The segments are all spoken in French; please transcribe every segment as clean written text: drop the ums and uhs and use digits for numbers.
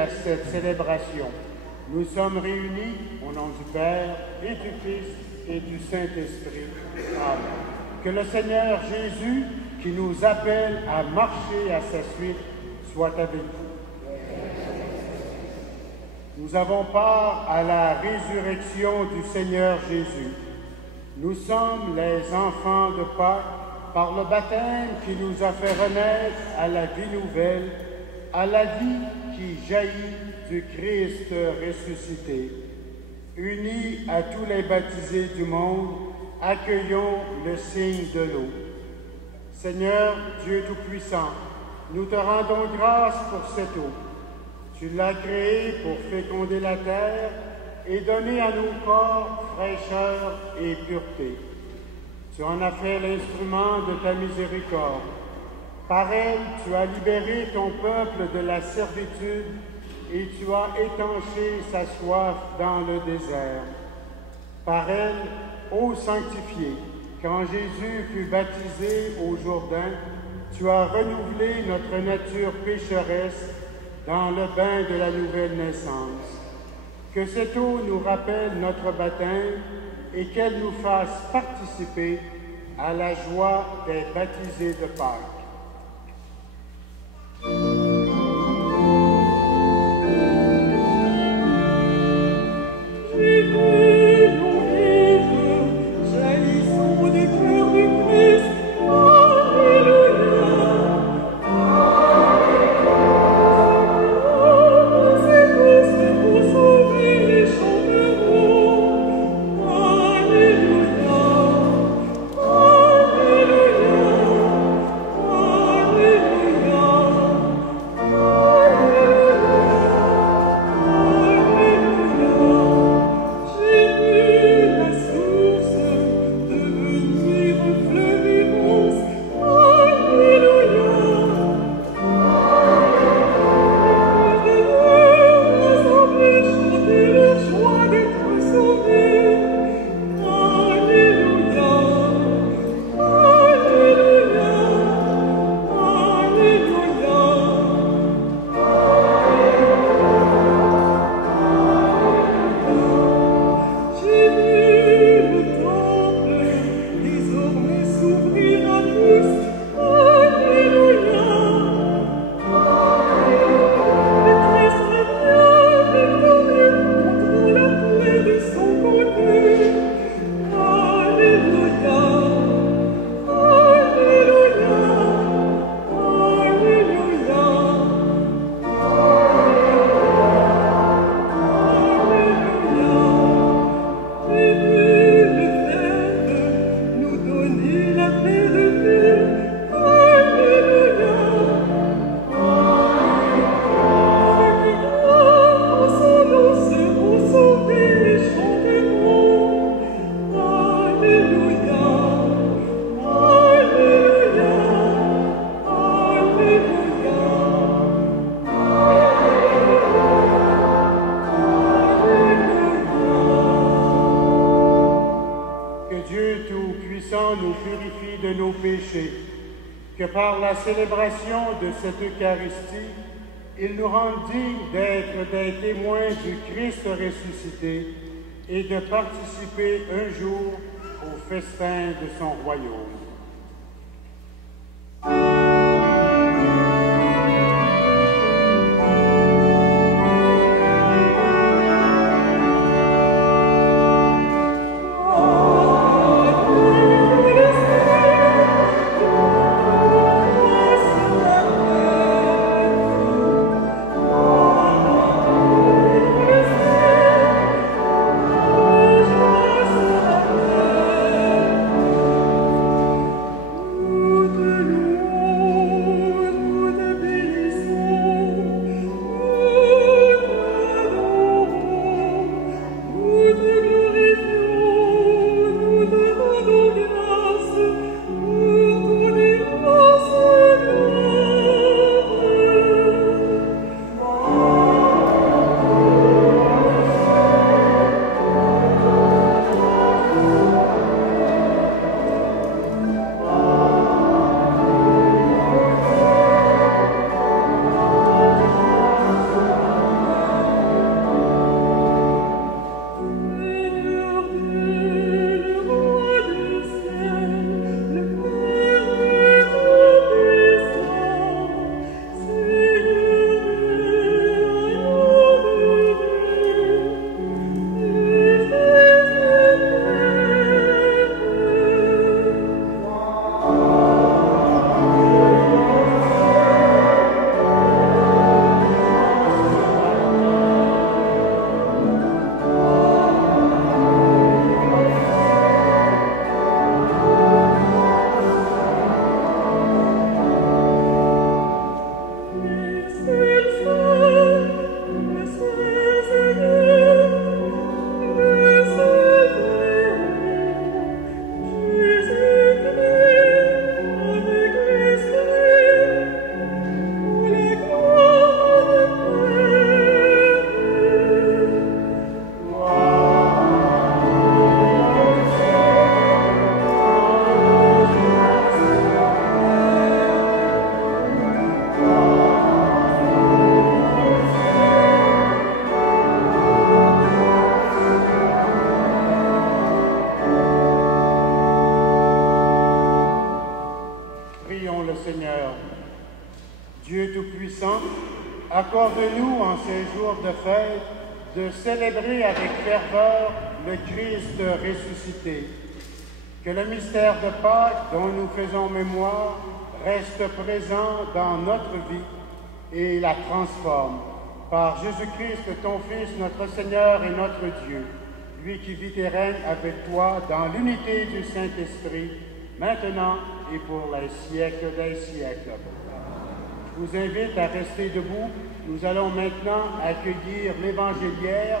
à cette célébration. Nous sommes réunis au nom du Père et du Fils et du Saint-Esprit. Amen. Que le Seigneur Jésus, qui nous appelle à marcher à sa suite, soit avec vous. Nous avons part à la résurrection du Seigneur Jésus. Nous sommes les enfants de Pâques par le baptême qui nous a fait renaître à la vie nouvelle, à la vie qui jaillit du Christ ressuscité. Unis à tous les baptisés du monde, accueillons le signe de l'eau. Seigneur Dieu Tout-Puissant, nous te rendons grâce pour cette eau. Tu l'as créée pour féconder la terre et donner à nos corps fraîcheur et pureté. Tu en as fait l'instrument de ta miséricorde. Par elle, tu as libéré ton peuple de la servitude et tu as étanché sa soif dans le désert. Par elle, ô sanctifié, quand Jésus fut baptisé au Jourdain, tu as renouvelé notre nature pécheresse dans le bain de la nouvelle naissance. Que cette eau nous rappelle notre baptême et qu'elle nous fasse participer à la joie des baptisés de Pâques. Que par la célébration de cette Eucharistie, il nous rende dignes d'être des témoins du Christ ressuscité et de participer un jour au festin de son royaume. Seigneur. Dieu Tout-Puissant, accorde-nous en ces jours de fête de célébrer avec ferveur le Christ ressuscité. Que le mystère de Pâques dont nous faisons mémoire reste présent dans notre vie et la transforme. Par Jésus-Christ, ton Fils, notre Seigneur et notre Dieu, lui qui vit et règne avec toi dans l'unité du Saint-Esprit, maintenant et pour les siècles des siècles. Je vous invite à rester debout. Nous allons maintenant accueillir l'évangéliaire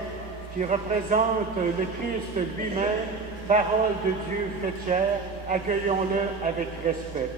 qui représente le Christ lui-même, parole de Dieu faite chair. Accueillons-le avec respect.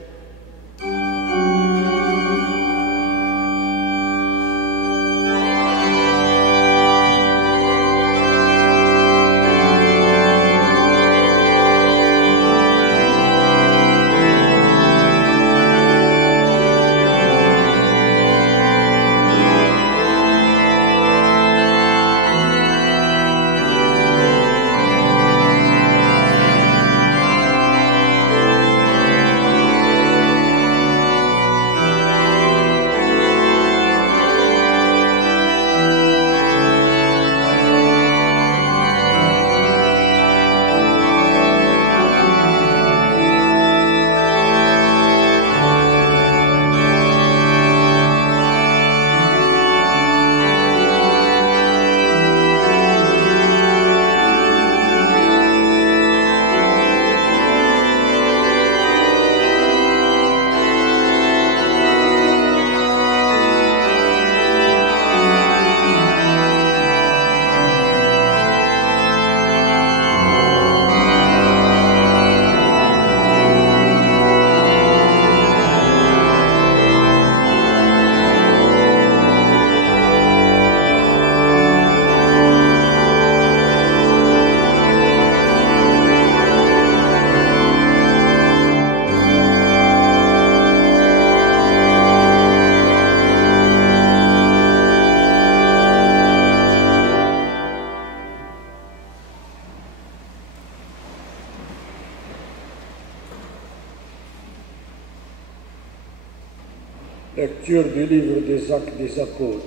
Lecture du livre des Actes des Apôtres.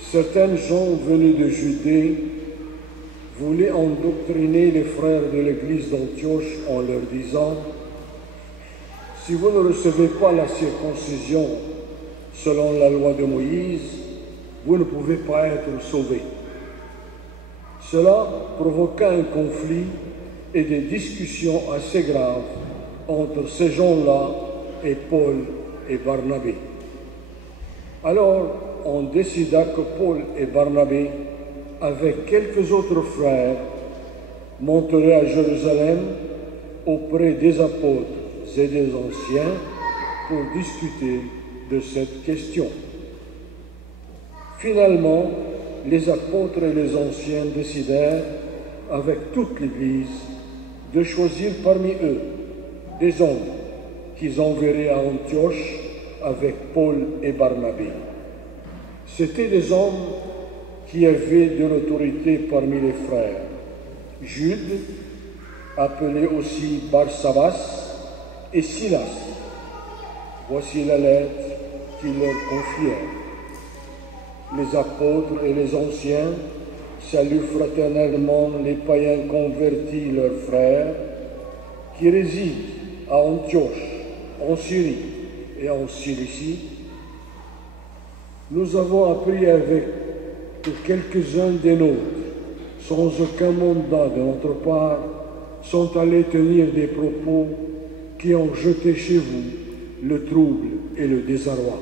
Certains gens venus de Judée voulaient endoctriner les frères de l'église d'Antioche en leur disant « Si vous ne recevez pas la circoncision selon la loi de Moïse, vous ne pouvez pas être sauvés. » Cela provoqua un conflit et des discussions assez graves entre ces gens-là et Paul et Barnabé. Alors, on décida que Paul et Barnabé, avec quelques autres frères, monteraient à Jérusalem auprès des apôtres et des anciens pour discuter de cette question. Finalement, les apôtres et les anciens décidèrent, avec toute l'Église, de choisir parmi eux des hommes qu'ils enverraient à Antioche avec Paul et Barnabé. C'étaient des hommes qui avaient de l'autorité parmi les frères. Jude, appelé aussi Barsabas, et Silas. Voici la lettre qu'ils leur confièrent. Les apôtres et les anciens saluent fraternellement les païens convertis, leurs frères, qui résident à Antioche, en Syrie et en Cilicie. Nous avons appris avec que quelques-uns des nôtres, sans aucun mandat de notre part, sont allés tenir des propos qui ont jeté chez vous le trouble et le désarroi.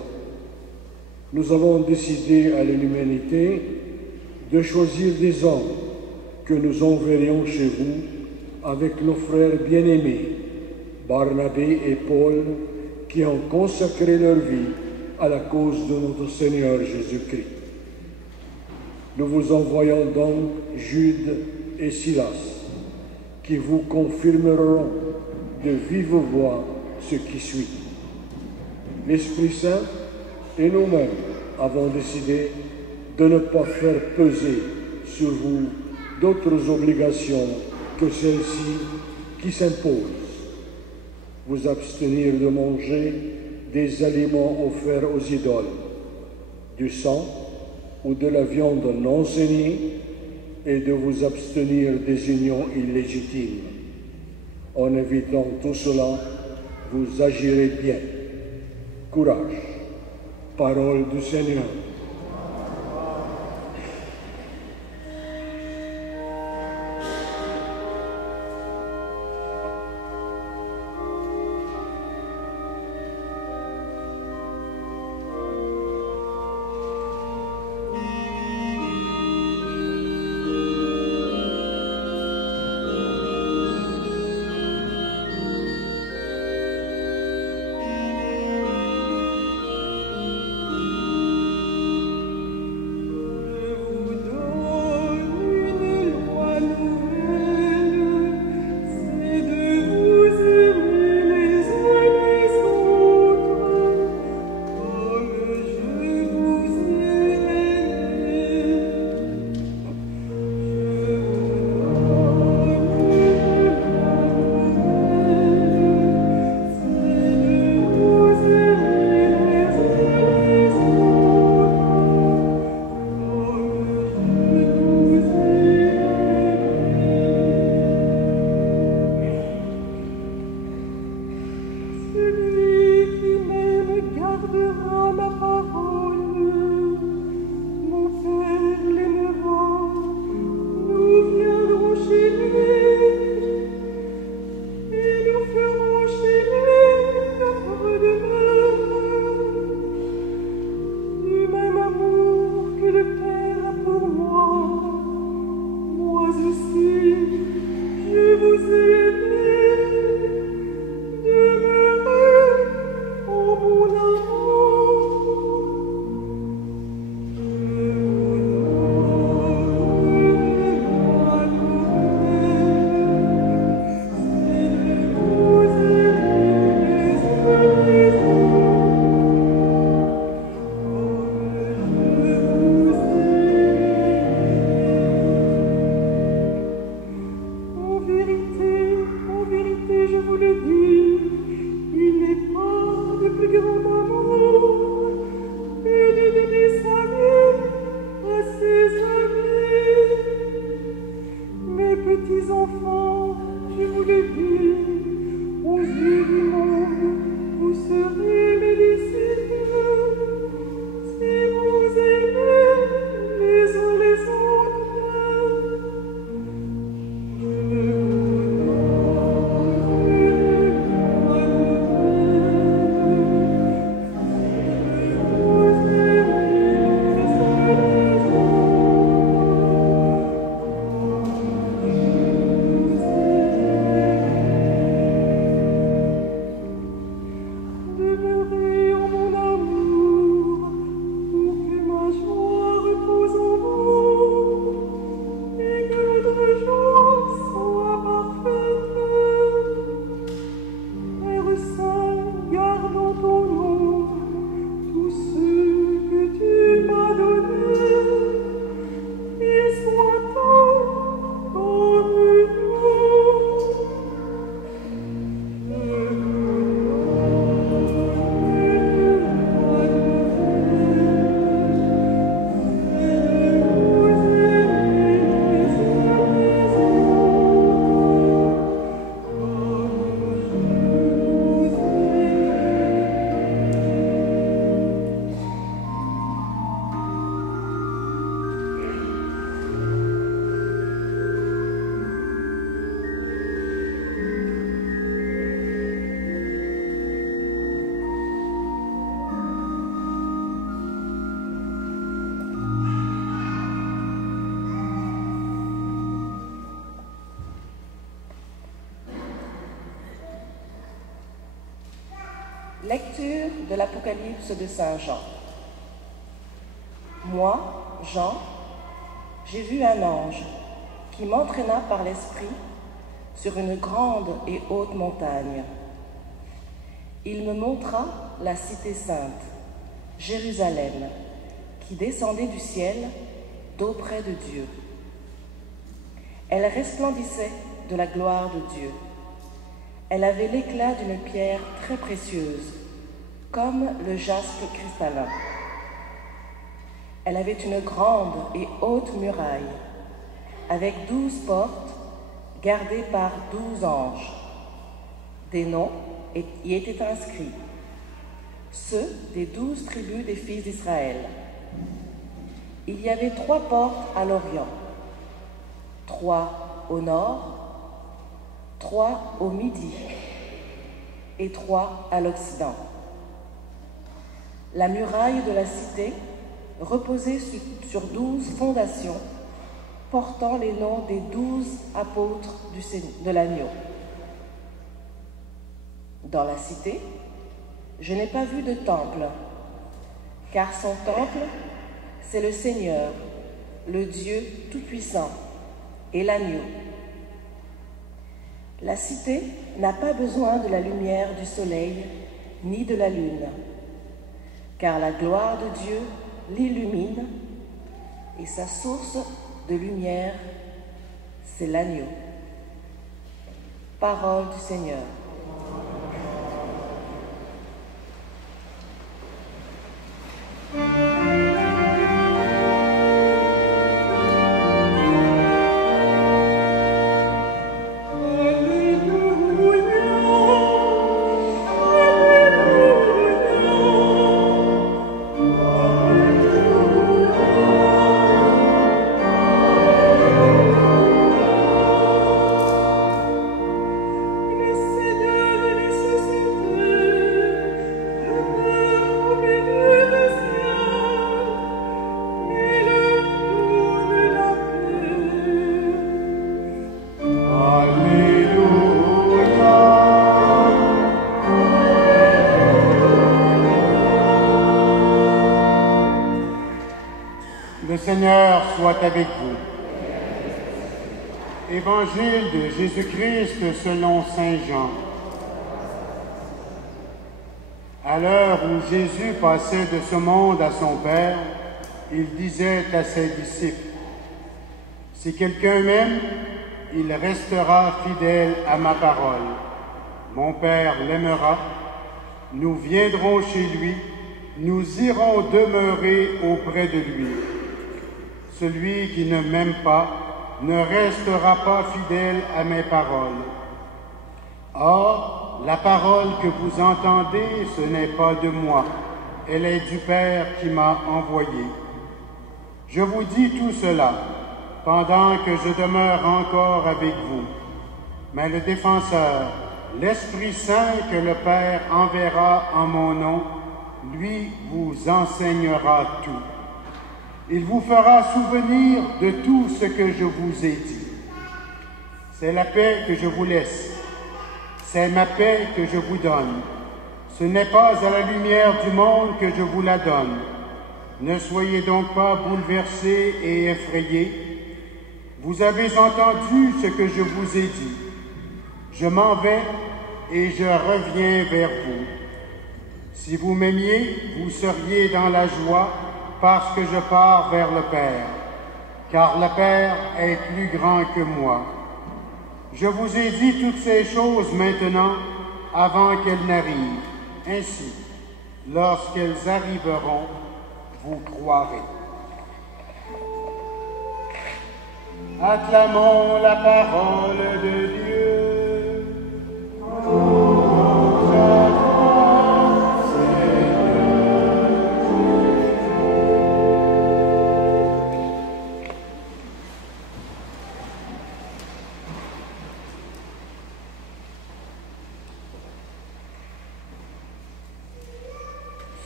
Nous avons décidé à l'humanité de choisir des hommes que nous enverrions chez vous avec nos frères bien-aimés, Barnabé et Paul, qui ont consacré leur vie à la cause de notre Seigneur Jésus-Christ. Nous vous envoyons donc Jude et Silas, qui vous confirmeront de vive voix ce qui suit. L'Esprit Saint et nous-mêmes avons décidé de ne pas faire peser sur vous d'autres obligations que celles-ci qui s'imposent. vous abstenir de manger des aliments offerts aux idoles, du sang ou de la viande non saignée, et de vous abstenir des unions illégitimes. En évitant tout cela, vous agirez bien. Courage. Parole du Seigneur. Lecture de l'Apocalypse de Saint Jean. Moi, Jean, j'ai vu un ange qui m'entraîna par l'Esprit sur une grande et haute montagne. Il me montra la cité sainte, Jérusalem, qui descendait du ciel d'auprès de Dieu. Elle resplendissait de la gloire de Dieu. Elle avait l'éclat d'une pierre très précieuse, comme le jaspe cristallin. Elle avait une grande et haute muraille, avec 12 portes gardées par 12 anges. Des noms y étaient inscrits, ceux des 12 tribus des fils d'Israël. Il y avait 3 portes à l'Orient, 3 au nord, 3 au midi et 3 à l'Occident. La muraille de la cité reposait sur 12 fondations portant les noms des 12 apôtres de l'agneau. Dans la cité, je n'ai pas vu de temple, car son temple, c'est le Seigneur, le Dieu Tout-Puissant et l'agneau. La cité n'a pas besoin de la lumière du soleil ni de la lune, car la gloire de Dieu l'illumine et sa source de lumière, c'est l'agneau. Parole du Seigneur. Le Seigneur soit avec vous. Évangile de Jésus-Christ selon saint Jean. À l'heure où Jésus passait de ce monde à son Père, il disait à ses disciples, « Si quelqu'un m'aime, il restera fidèle à ma parole. Mon Père l'aimera, nous viendrons chez lui, nous irons demeurer auprès de lui. Celui qui ne m'aime pas ne restera pas fidèle à mes paroles. Or, la parole que vous entendez, ce n'est pas de moi, elle est du Père qui m'a envoyé. Je vous dis tout cela pendant que je demeure encore avec vous. Mais le Défenseur, l'Esprit Saint que le Père enverra en mon nom, lui vous enseignera tout. Il vous fera souvenir de tout ce que je vous ai dit. C'est la paix que je vous laisse. C'est ma paix que je vous donne. Ce n'est pas à la lumière du monde que je vous la donne. Ne soyez donc pas bouleversés et effrayés. Vous avez entendu ce que je vous ai dit. Je m'en vais et je reviens vers vous. Si vous m'aimiez, vous seriez dans la joie parce que je pars vers le Père, car le Père est plus grand que moi. Je vous ai dit toutes ces choses maintenant avant qu'elles n'arrivent. Ainsi, lorsqu'elles arriveront, vous croirez. Acclamons la parole de Dieu.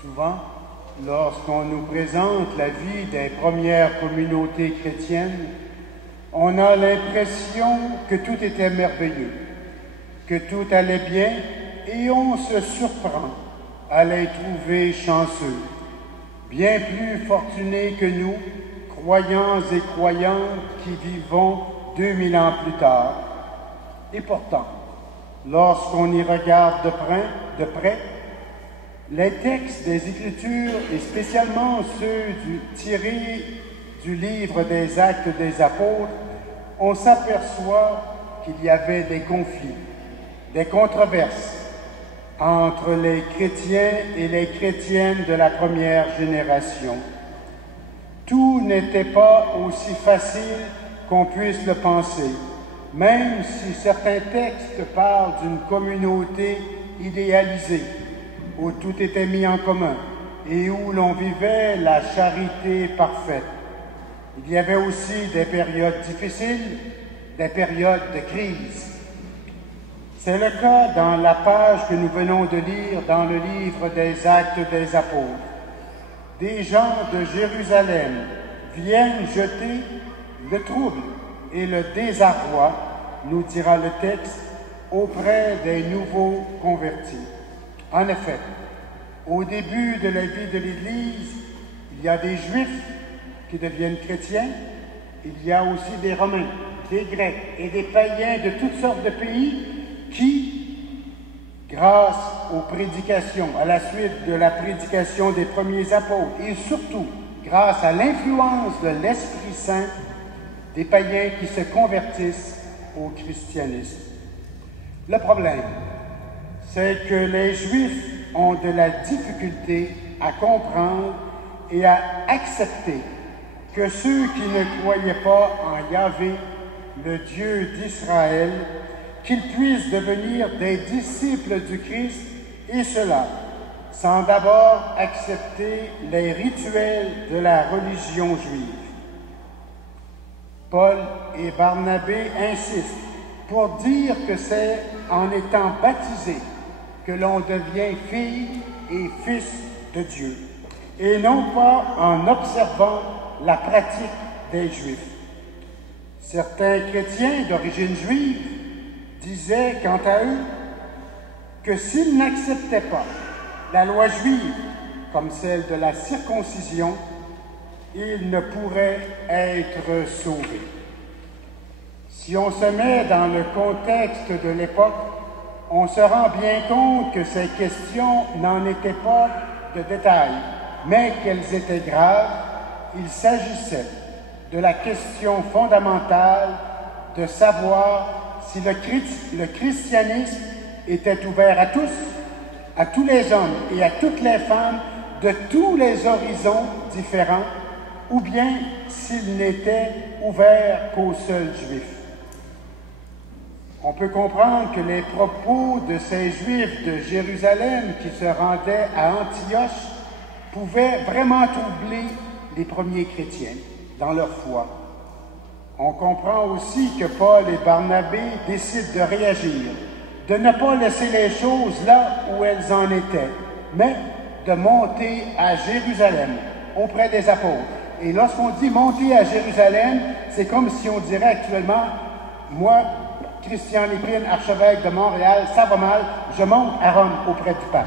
Souvent, lorsqu'on nous présente la vie des premières communautés chrétiennes, on a l'impression que tout était merveilleux, que tout allait bien, et on se surprend à les trouver chanceux, bien plus fortunés que nous, croyants et croyantes qui vivons 2000 ans plus tard. Et pourtant, lorsqu'on y regarde de près, les textes des Écritures, et spécialement ceux tirés du livre des Actes des Apôtres, on s'aperçoit qu'il y avait des conflits, des controverses entre les chrétiens et les chrétiennes de la première génération. Tout n'était pas aussi facile qu'on puisse le penser, même si certains textes parlent d'une communauté idéalisée, où tout était mis en commun et où l'on vivait la charité parfaite. Il y avait aussi des périodes difficiles, des périodes de crise. C'est le cas dans la page que nous venons de lire dans le livre des Actes des Apôtres. Des gens de Jérusalem viennent jeter le trouble et le désarroi, nous dira le texte, auprès des nouveaux convertis. En effet, au début de la vie de l'Église, il y a des Juifs qui deviennent chrétiens, il y a aussi des Romains, des Grecs et des païens de toutes sortes de pays qui, grâce aux prédications, à la suite de la prédication des premiers apôtres et surtout grâce à l'influence de l'Esprit Saint, des païens qui se convertissent au christianisme. Le problème, c'est que les Juifs ont de la difficulté à comprendre et à accepter que ceux qui ne croyaient pas en Yahvé, le Dieu d'Israël, qu'ils puissent devenir des disciples du Christ, et cela sans d'abord accepter les rituels de la religion juive. Paul et Barnabé insistent pour dire que c'est en étant baptisé que l'on devient fille et fils de Dieu, et non pas en observant la pratique des Juifs. Certains chrétiens d'origine juive disaient, quant à eux, que s'ils n'acceptaient pas la loi juive, comme celle de la circoncision, ils ne pourraient être sauvés. Si on se met dans le contexte de l'époque, on se rend bien compte que ces questions n'en étaient pas de détail, mais qu'elles étaient graves. Il s'agissait de la question fondamentale de savoir si le christianisme était ouvert à tous les hommes et à toutes les femmes de tous les horizons différents, ou bien s'il n'était ouvert qu'aux seuls Juifs. On peut comprendre que les propos de ces Juifs de Jérusalem qui se rendaient à Antioche pouvaient vraiment troubler les premiers chrétiens dans leur foi. On comprend aussi que Paul et Barnabé décident de réagir, de ne pas laisser les choses là où elles en étaient, mais de monter à Jérusalem auprès des apôtres. Et lorsqu'on dit monter à Jérusalem, c'est comme si on dirait actuellement, moi, Christian Lépine, archevêque de Montréal, ça va mal, je monte à Rome auprès du pape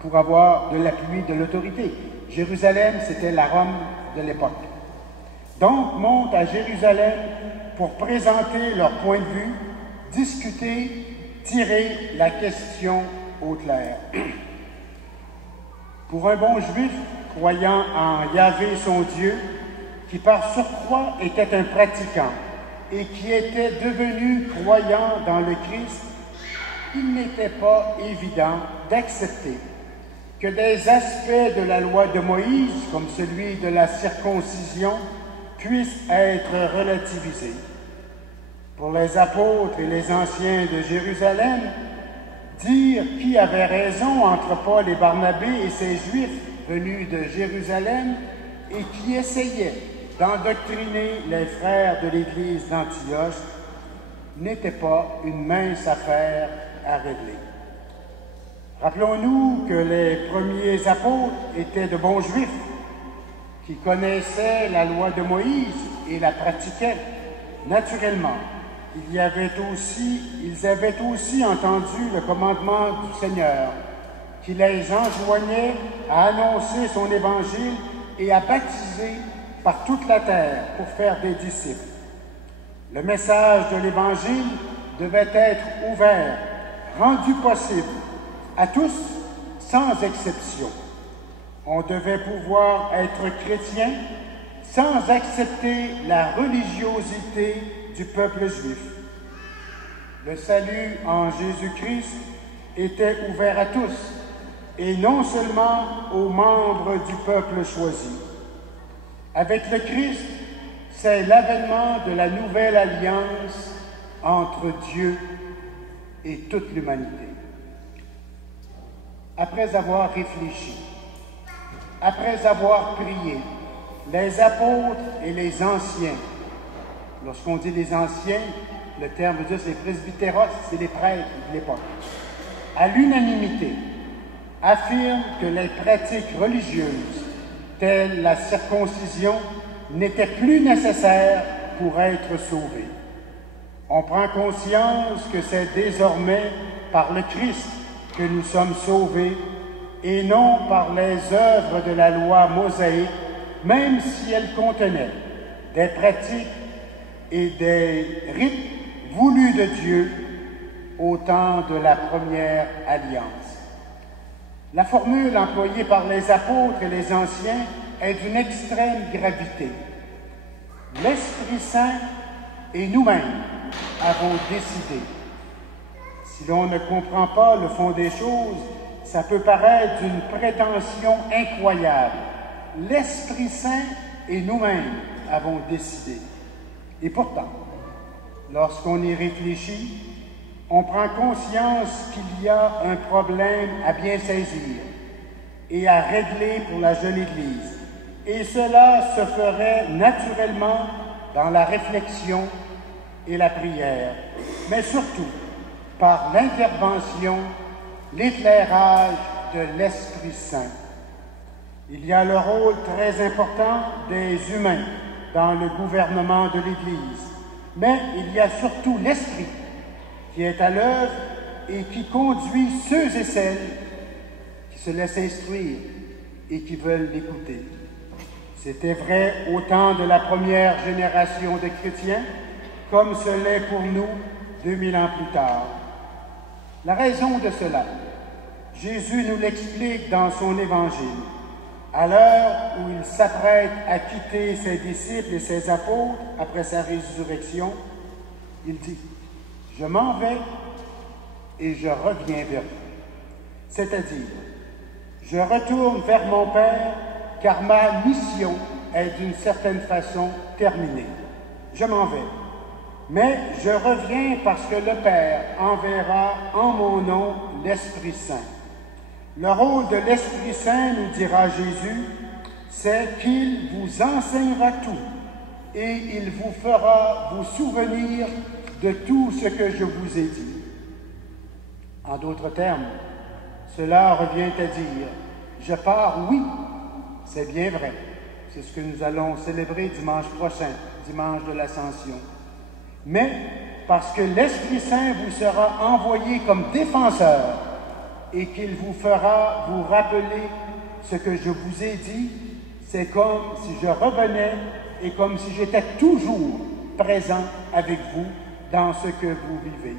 pour avoir de l'appui de l'autorité. Jérusalem, c'était la Rome de l'époque. Donc, montent à Jérusalem pour présenter leur point de vue, discuter, tirer la question au clair. Pour un bon juif, croyant en Yahvé son Dieu, qui par surcroît était un pratiquant et qui était devenu croyant dans le Christ, il n'était pas évident d'accepter que des aspects de la loi de Moïse, comme celui de la circoncision, puissent être relativisés. Pour les apôtres et les anciens de Jérusalem, dire qui avait raison entre Paul et Barnabé et ces Juifs venus de Jérusalem et qui essayaient d'endoctriner les frères de l'Église d'Antioche n'était pas une mince affaire à régler. Rappelons-nous que les premiers apôtres étaient de bons Juifs qui connaissaient la loi de Moïse et la pratiquaient naturellement. Ils avaient aussi entendu le commandement du Seigneur qui les enjoignait à annoncer son évangile et à baptiser par toute la terre pour faire des disciples. Le message de l'Évangile devait être ouvert, rendu possible à tous, sans exception. On devait pouvoir être chrétien sans accepter la religiosité du peuple juif. Le salut en Jésus-Christ était ouvert à tous, et non seulement aux membres du peuple choisi. Avec le Christ, c'est l'avènement de la nouvelle alliance entre Dieu et toute l'humanité. Après avoir réfléchi, après avoir prié, les apôtres et les anciens, lorsqu'on dit les anciens, le terme veut dire c'est presbytéros, c'est les prêtres de l'époque, à l'unanimité, affirment que les pratiques religieuses, telles la circoncision, n'étaient plus nécessaires pour être sauvés. On prend conscience que c'est désormais par le Christ que nous sommes sauvés et non par les œuvres de la loi mosaïque, même si elles contenaient des pratiques et des rites voulus de Dieu au temps de la première alliance. La formule employée par les apôtres et les anciens est d'une extrême gravité. L'Esprit Saint et nous-mêmes avons décidé. Si l'on ne comprend pas le fond des choses, ça peut paraître d'une prétention incroyable. L'Esprit Saint et nous-mêmes avons décidé. Et pourtant, lorsqu'on y réfléchit, on prend conscience qu'il y a un problème à bien saisir et à régler pour la jeune Église. Et cela se ferait naturellement dans la réflexion et la prière, mais surtout par l'intervention, l'éclairage de l'Esprit Saint. Il y a le rôle très important des humains dans le gouvernement de l'Église, mais il y a surtout l'Esprit qui est à l'œuvre et qui conduit ceux et celles qui se laissent instruire et qui veulent l'écouter. C'était vrai au temps de la première génération de chrétiens, comme ce l'est pour nous 2000 ans plus tard. La raison de cela, Jésus nous l'explique dans son Évangile. À l'heure où il s'apprête à quitter ses disciples et ses apôtres après sa résurrection, il dit « Je m'en vais et je reviens vers vous. » C'est-à-dire, je retourne vers mon Père car ma mission est d'une certaine façon terminée. Je m'en vais. Mais je reviens parce que le Père enverra en mon nom l'Esprit Saint. Le rôle de l'Esprit Saint, nous dira Jésus, c'est qu'il vous enseignera tout et il vous fera vous souvenir de tout ce que je vous ai dit. En d'autres termes, cela revient à dire, je pars, oui, c'est bien vrai. C'est ce que nous allons célébrer dimanche prochain, dimanche de l'Ascension. Mais parce que l'Esprit Saint vous sera envoyé comme défenseur et qu'il vous fera vous rappeler ce que je vous ai dit, c'est comme si je revenais et comme si j'étais toujours présent avec vous dans ce que vous vivez.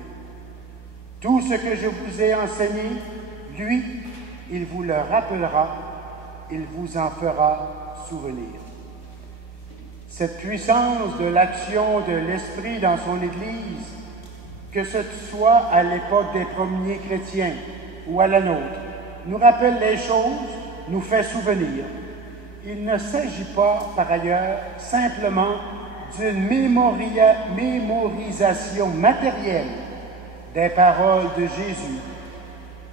Tout ce que je vous ai enseigné, lui, il vous le rappellera, il vous en fera souvenir. Cette puissance de l'action de l'Esprit dans son Église, que ce soit à l'époque des premiers chrétiens ou à la nôtre, nous rappelle les choses, nous fait souvenir. Il ne s'agit pas, par ailleurs, simplement d'une mémorisation matérielle des paroles de Jésus,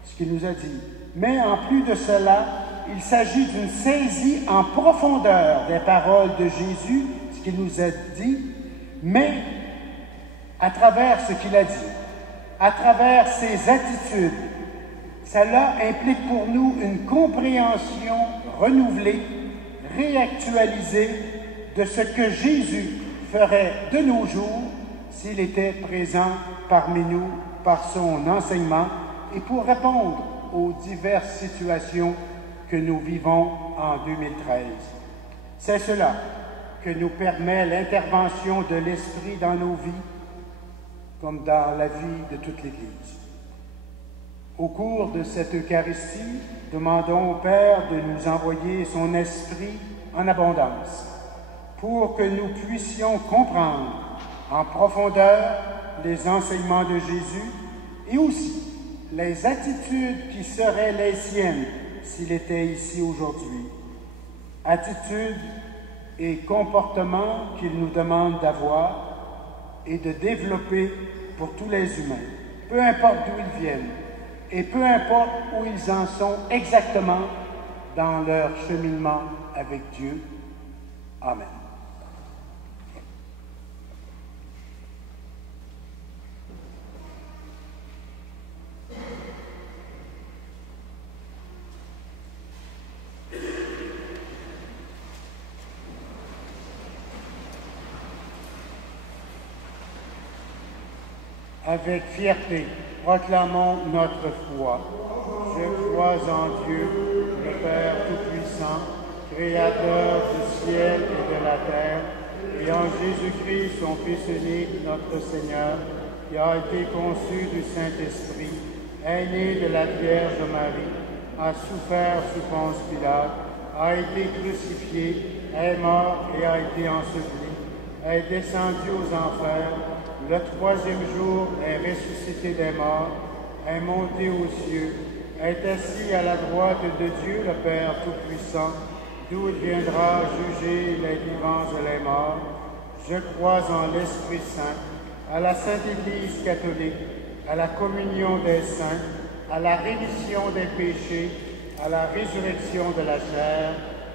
ce qu'il nous a dit. Mais en plus de cela, il s'agit d'une saisie en profondeur des paroles de Jésus, ce qu'il nous a dit, mais à travers ce qu'il a dit, à travers ses attitudes. Cela implique pour nous une compréhension renouvelée, réactualisée de ce que Jésus ferait de nos jours s'il était présent parmi nous par son enseignement et pour répondre aux diverses situations que nous vivons en 2013. C'est cela que nous permet l'intervention de l'Esprit dans nos vies, comme dans la vie de toute l'Église. Au cours de cette Eucharistie, demandons au Père de nous envoyer son Esprit en abondance, pour que nous puissions comprendre en profondeur les enseignements de Jésus et aussi les attitudes qui seraient les siennes s'il était ici aujourd'hui. Attitudes et comportements qu'il nous demande d'avoir et de développer pour tous les humains, peu importe d'où ils viennent et peu importe où ils en sont exactement dans leur cheminement avec Dieu. Amen. Avec fierté, proclamons notre foi. Je crois en Dieu, le Père Tout-Puissant, Créateur du ciel et de la terre, et en Jésus-Christ, son Fils unique, notre Seigneur, qui a été conçu du Saint-Esprit, est né de la Vierge Marie, a souffert sous Ponce Pilate, a été crucifié, est mort et a été enseveli, est descendu aux enfers, le troisième jour est ressuscité des morts, est monté aux cieux, est assis à la droite de Dieu le Père Tout-Puissant, d'où il viendra juger les vivants et les morts. Je crois en l'Esprit Saint, à la Sainte Église catholique, à la communion des saints, à la rémission des péchés, à la résurrection de la chair,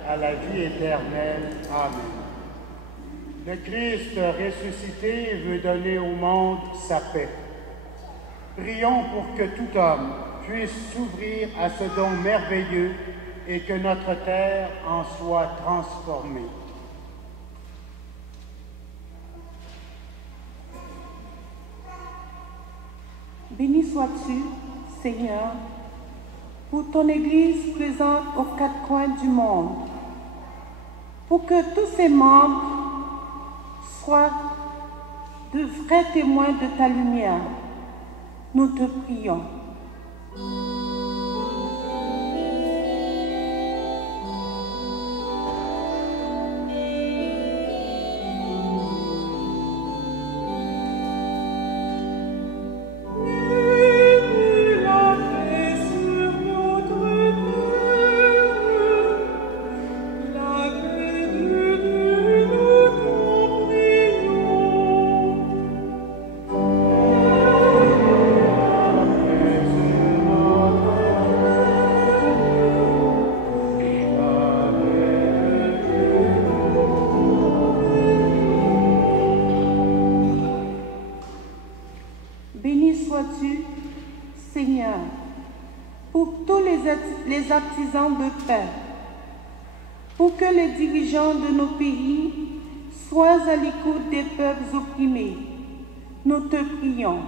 à la vie éternelle. Amen. Le Christ ressuscité veut donner au monde sa paix. Prions pour que tout homme puisse s'ouvrir à ce don merveilleux et que notre terre en soit transformée. Béni sois-tu, Seigneur, pour ton Église présente aux quatre coins du monde, pour que tous ses membres sois de vrais témoins de ta lumière. Nous te prions. Les artisans de paix, pour que les dirigeants de nos pays soient à l'écoute des peuples opprimés. Nous te prions.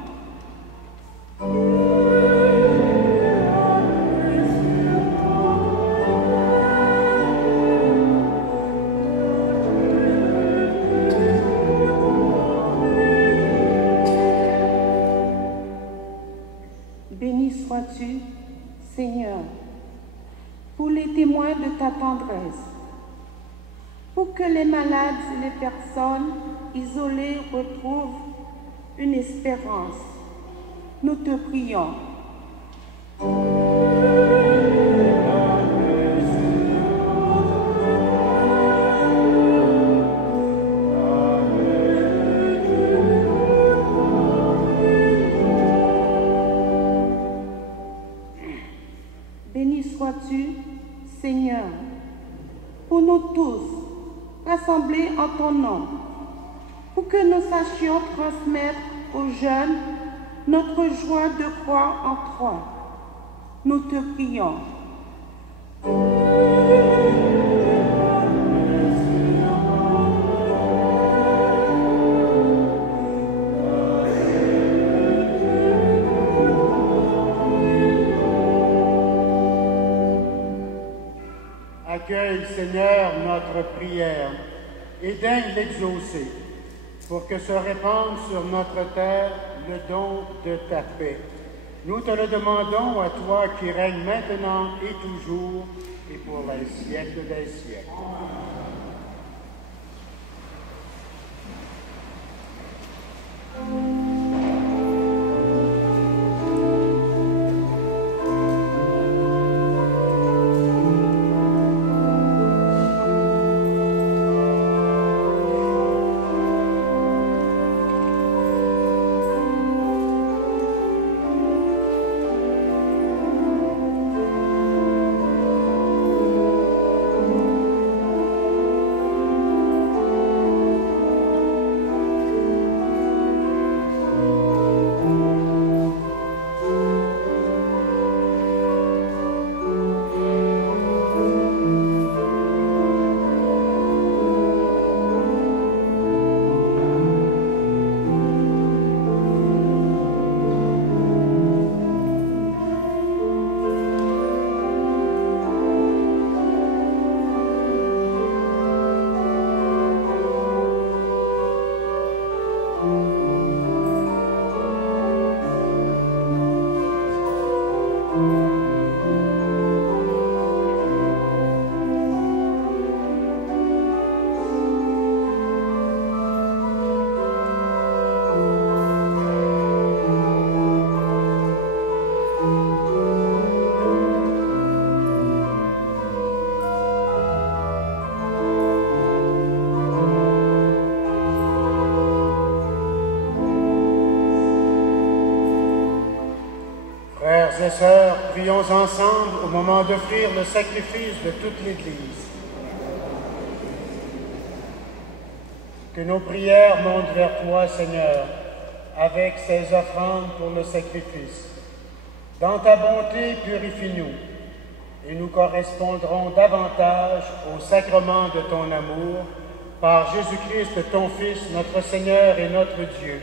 Béni sois-tu, Seigneur, pour les témoins de ta tendresse, pour que les malades et les personnes isolées retrouvent une espérance. Nous te prions. Béni sois-tu, Seigneur, pour nous tous, rassemblés en ton nom, pour que nous sachions transmettre aux jeunes notre joie de croire en toi. Nous te prions. Accueille, Seigneur, notre prière et daigne l'exaucer, pour que se répande sur notre terre le don de ta paix. Nous te le demandons à toi qui règnes maintenant et toujours et pour les siècles des siècles. Amen. Frères et sœurs, prions ensemble au moment d'offrir le sacrifice de toute l'Église. Que nos prières montent vers toi, Seigneur, avec ces offrandes pour le sacrifice. Dans ta bonté, purifie-nous, et nous correspondrons davantage au sacrement de ton amour par Jésus-Christ, ton Fils, notre Seigneur et notre Dieu,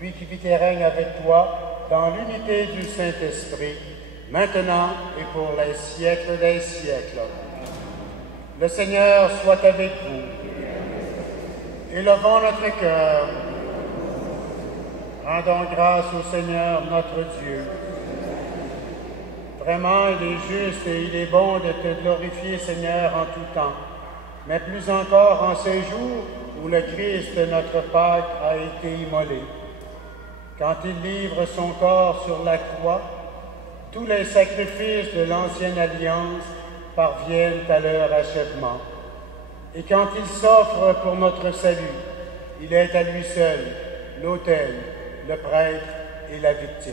lui qui vit et règne avec toi dans l'unité du Saint-Esprit, maintenant et pour les siècles des siècles. Le Seigneur soit avec vous. Élevons notre cœur. Rendons grâce au Seigneur notre Dieu. Vraiment, il est juste et il est bon de te glorifier, Seigneur, en tout temps, mais plus encore en ces jours où le Christ, notre Pâque, a été immolé. Quand il livre son corps sur la croix, tous les sacrifices de l'ancienne alliance parviennent à leur achèvement. Et quand il s'offre pour notre salut, il est à lui seul l'autel, le prêtre et la victime.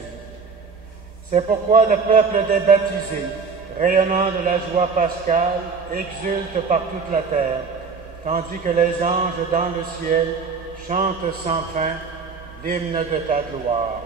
C'est pourquoi le peuple des baptisés, rayonnant de la joie pascale, exulte par toute la terre, tandis que les anges dans le ciel chantent sans fin l'hymne de ta gloire.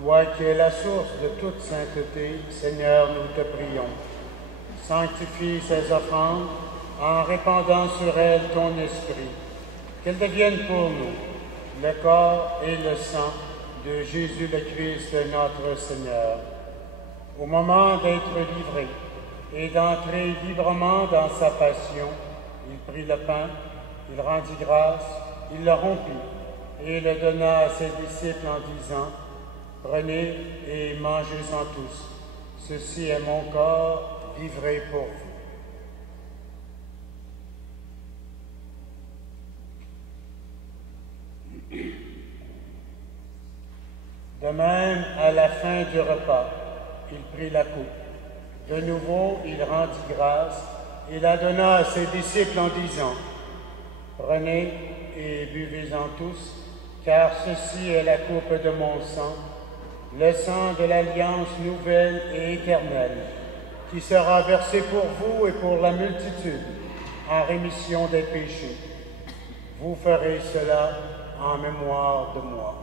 Toi qui es la source de toute sainteté, Seigneur, nous te prions. Sanctifie ces offrandes en répandant sur elles ton esprit, qu'elles deviennent pour nous le corps et le sang de Jésus le Christ, notre Seigneur. Au moment d'être livré et d'entrer librement dans sa passion, il prit le pain, il rendit grâce, il le rompit et le donna à ses disciples en disant: Prenez et mangez-en tous. Ceci est mon corps livré pour vous. De même, à la fin du repas, il prit la coupe. De nouveau, il rendit grâce et la donna à ses disciples en disant: Prenez et buvez-en tous, car ceci est la coupe de mon sang, le sang de l'alliance nouvelle et éternelle, qui sera versé pour vous et pour la multitude en rémission des péchés. Vous ferez cela en mémoire de moi.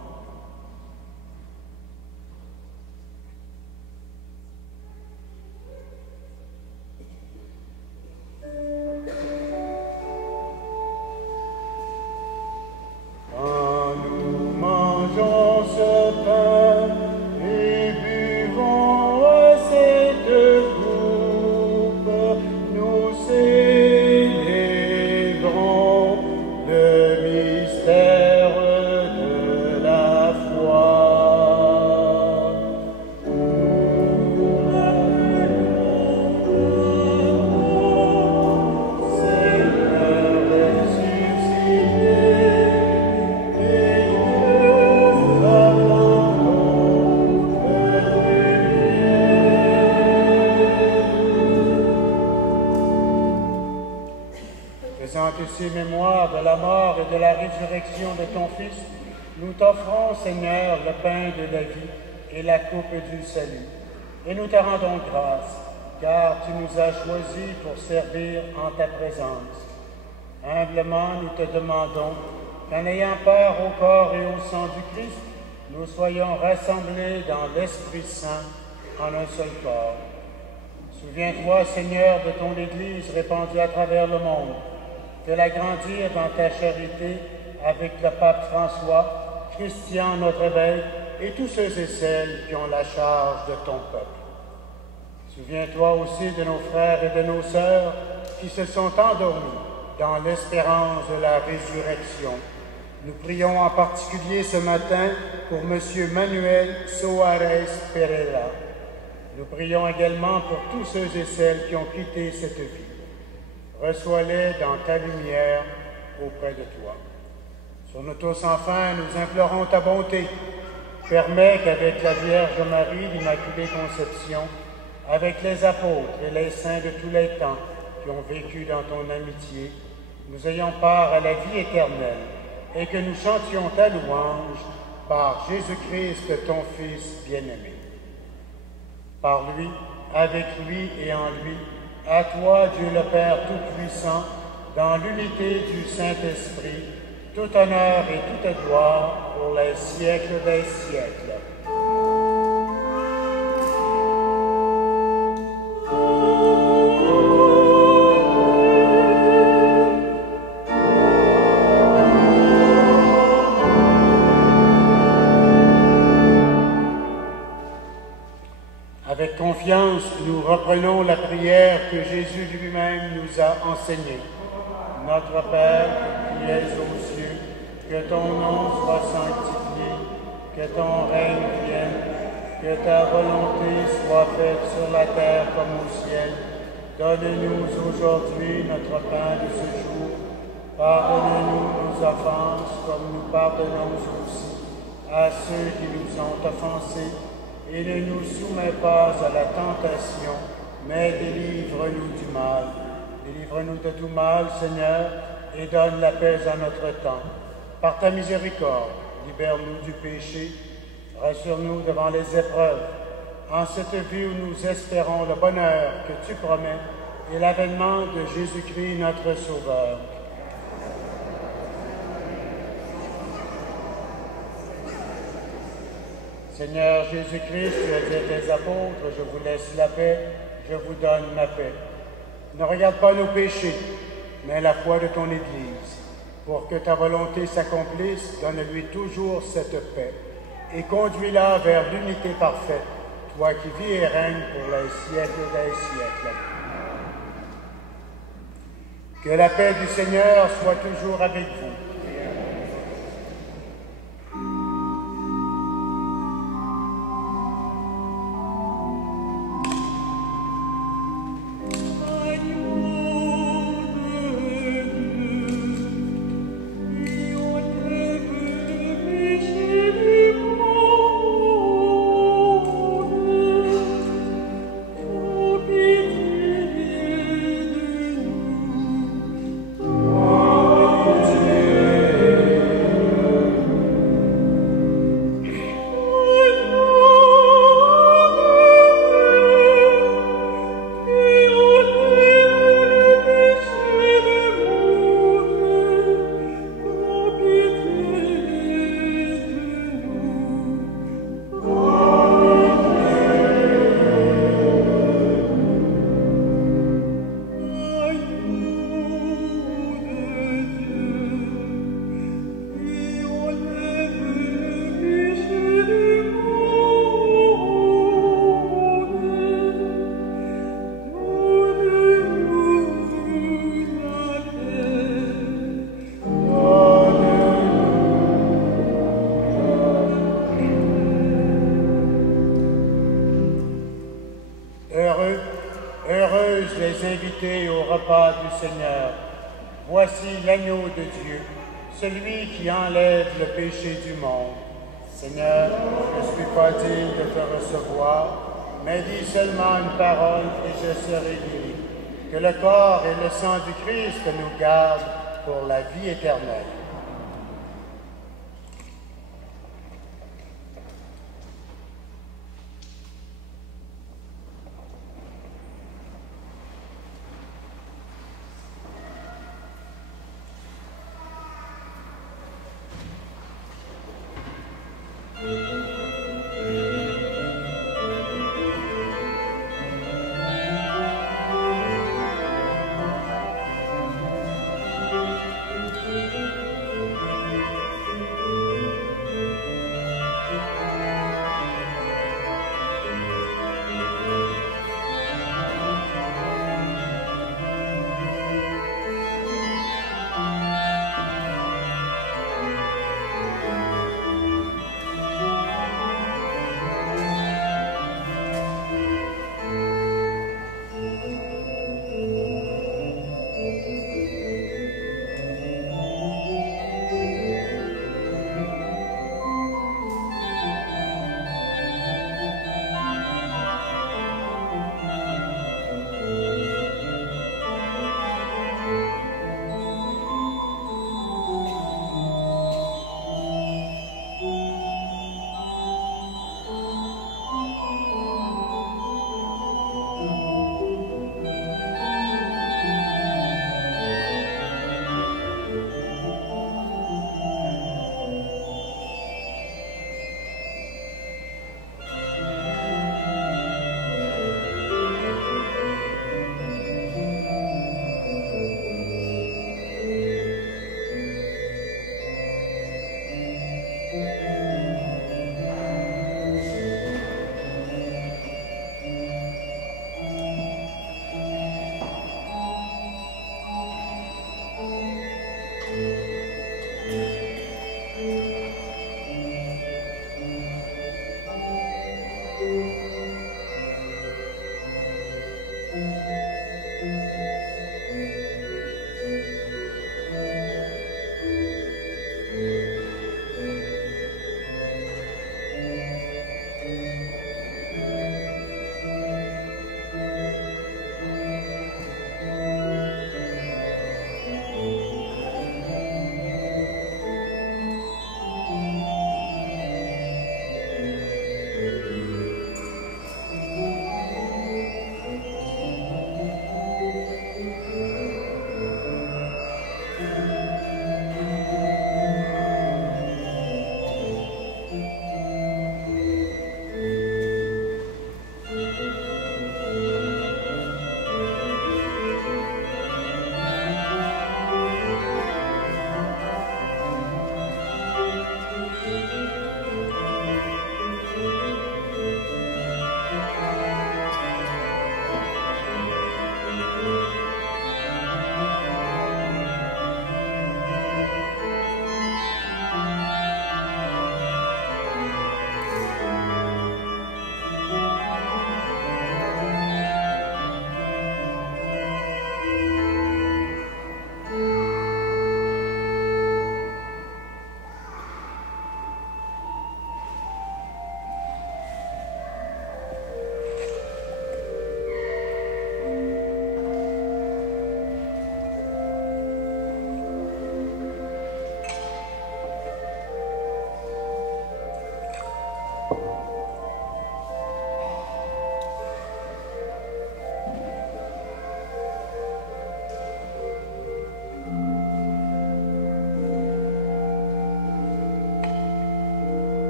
Quand nous mangeons ce pain et buvons cette coupe, nous célébrons le mystère de la aussi mémoire de la mort et de la résurrection de ton Fils, nous t'offrons, Seigneur, le pain de la vie et la coupe du salut. Et nous te rendons grâce, car tu nous as choisis pour servir en ta présence. Humblement, nous te demandons qu'en ayant part au corps et au sang du Christ, nous soyons rassemblés dans l'Esprit Saint en un seul corps. Souviens-toi, Seigneur, de ton Église répandue à travers le monde. Fais-la grandir dans ta charité avec le pape François, Christian, notre évêque, et tous ceux et celles qui ont la charge de ton peuple. Souviens-toi aussi de nos frères et de nos sœurs qui se sont endormis dans l'espérance de la résurrection. Nous prions en particulier ce matin pour M. Manuel Soares Pereira. Nous prions également pour tous ceux et celles qui ont quitté cette vie. Reçois-les dans ta lumière auprès de toi. Sur nous tous, enfin, nous implorons ta bonté. Permets qu'avec la Vierge Marie, l'Immaculée Conception, avec les apôtres et les saints de tous les temps qui ont vécu dans ton amitié, nous ayons part à la vie éternelle et que nous chantions ta louange par Jésus-Christ, ton Fils bien-aimé. Par lui, avec lui et en lui, à toi, Dieu le Père Tout-Puissant, dans l'unité du Saint-Esprit, tout honneur et toute gloire pour les siècles des siècles. Avec confiance, nous reprenons la prière que Jésus lui-même nous a enseignée. Notre Père, qui es aux cieux, que ton nom soit sanctifié, que ton règne vienne, que ta volonté soit faite sur la terre comme au ciel. Donne-nous aujourd'hui notre pain de ce jour. Pardonne-nous nos offenses comme nous pardonnons aussi à ceux qui nous ont offensés. Et ne nous soumets pas à la tentation, mais délivre-nous du mal. Délivre-nous de tout mal, Seigneur, et donne la paix à notre temps. Par ta miséricorde, libère-nous du péché, rassure-nous devant les épreuves, en cette vie où nous espérons le bonheur que tu promets et l'avènement de Jésus-Christ, notre Sauveur. Seigneur Jésus-Christ, tu as dit à tes apôtres, je vous laisse la paix, je vous donne ma paix. Ne regarde pas nos péchés, mais la foi de ton Église. Pour que ta volonté s'accomplisse, donne-lui toujours cette paix et conduis-la vers l'unité parfaite, toi qui vis et règnes pour les siècles des siècles. Que la paix du Seigneur soit toujours avec vous. Heureuses les invités au repas du Seigneur. Voici l'agneau de Dieu, celui qui enlève le péché du monde. Seigneur, je ne suis pas digne de te recevoir, mais dis seulement une parole et je serai guéri. Que le corps et le sang du Christ nous gardent pour la vie éternelle.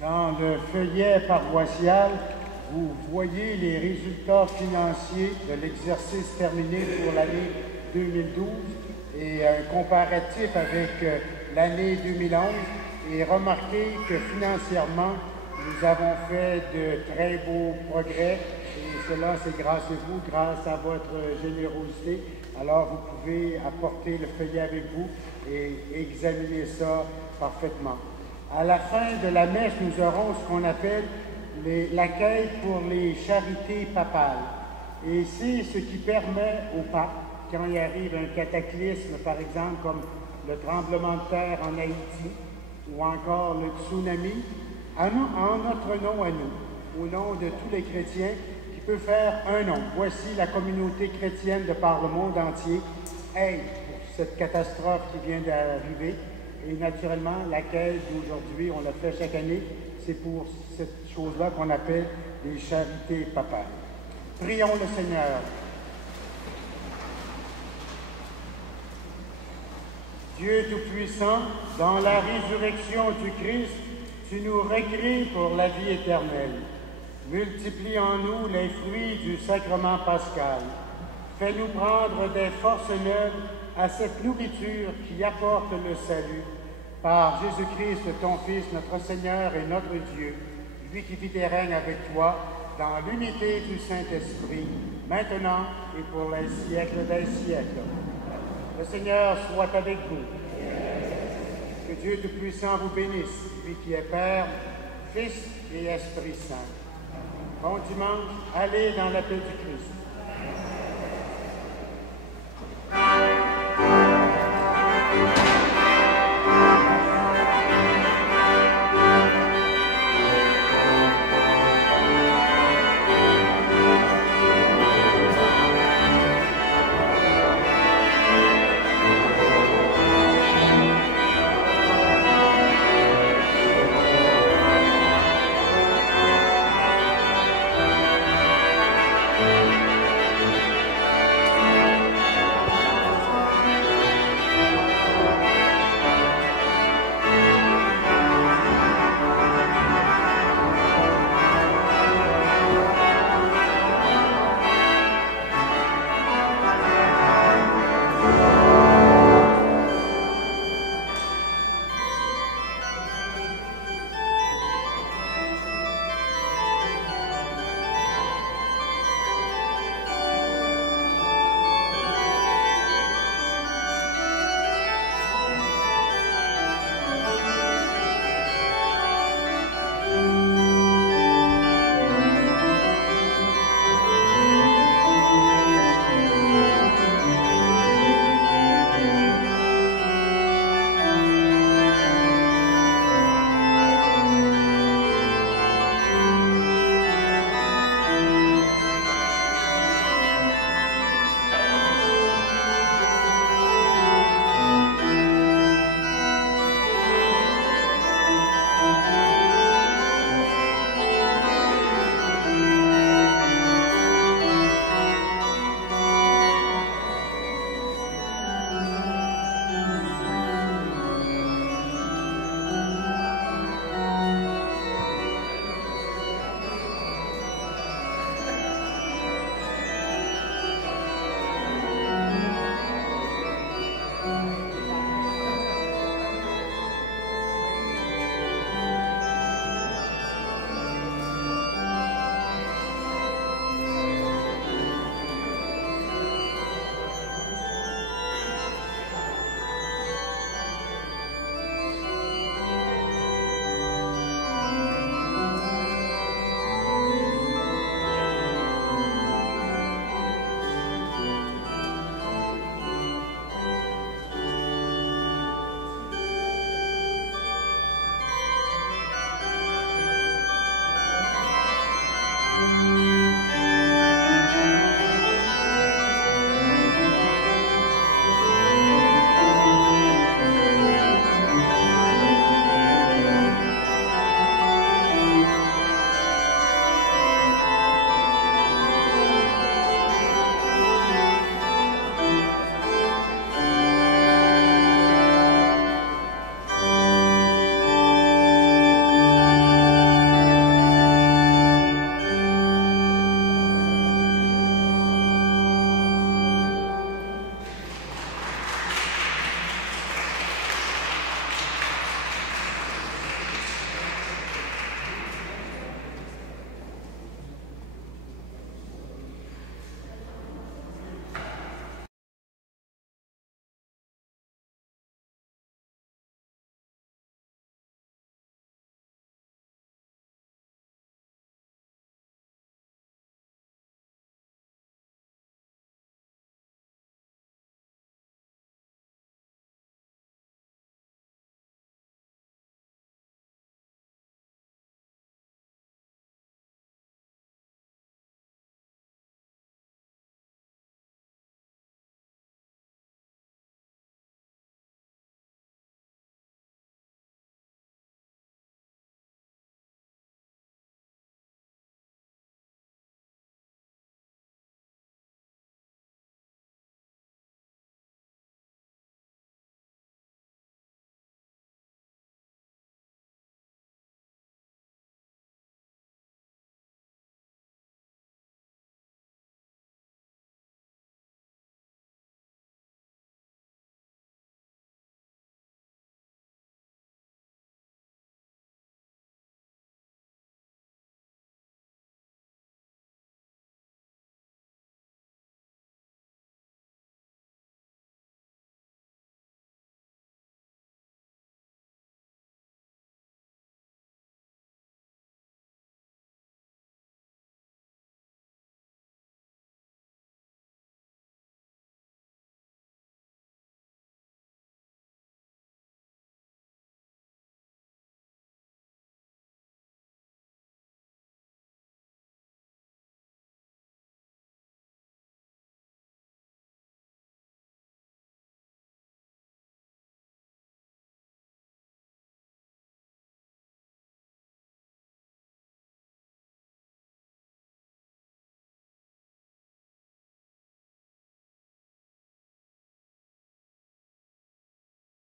Dans le feuillet paroissial, vous voyez les résultats financiers de l'exercice terminé pour l'année 2012 et un comparatif avec l'année 2011. Et remarquez que financièrement, nous avons fait de très beaux progrès et cela, c'est grâce à vous, grâce à votre générosité. Alors, vous pouvez apporter le feuillet avec vous et examiner ça parfaitement. À la fin de la messe, nous aurons ce qu'on appelle l'accueil pour les charités papales. Et c'est ce qui permet au pape, quand il arrive un cataclysme, par exemple comme le tremblement de terre en Haïti ou encore le tsunami, en notre nom à nous, au nom de tous les chrétiens, qui peut faire un nom. Voici la communauté chrétienne de par le monde entier aide pour cette catastrophe qui vient d'arriver. Et naturellement, l'accueil d'aujourd'hui, on l'a fait chaque année, c'est pour cette chose-là qu'on appelle les charités papales. Prions le Seigneur. Dieu Tout-Puissant, dans la résurrection du Christ, tu nous recrées pour la vie éternelle. Multiplie en nous les fruits du sacrement pascal. Fais-nous prendre des forces neuves à cette nourriture qui apporte le salut. Par Jésus-Christ, ton Fils, notre Seigneur et notre Dieu, lui qui vit et règne avec toi, dans l'unité du Saint-Esprit, maintenant et pour les siècles des siècles. Le Seigneur soit avec vous. Que Dieu Tout-Puissant vous bénisse, lui qui est Père, Fils et Esprit Saint. Bon dimanche, allez dans la paix du Christ.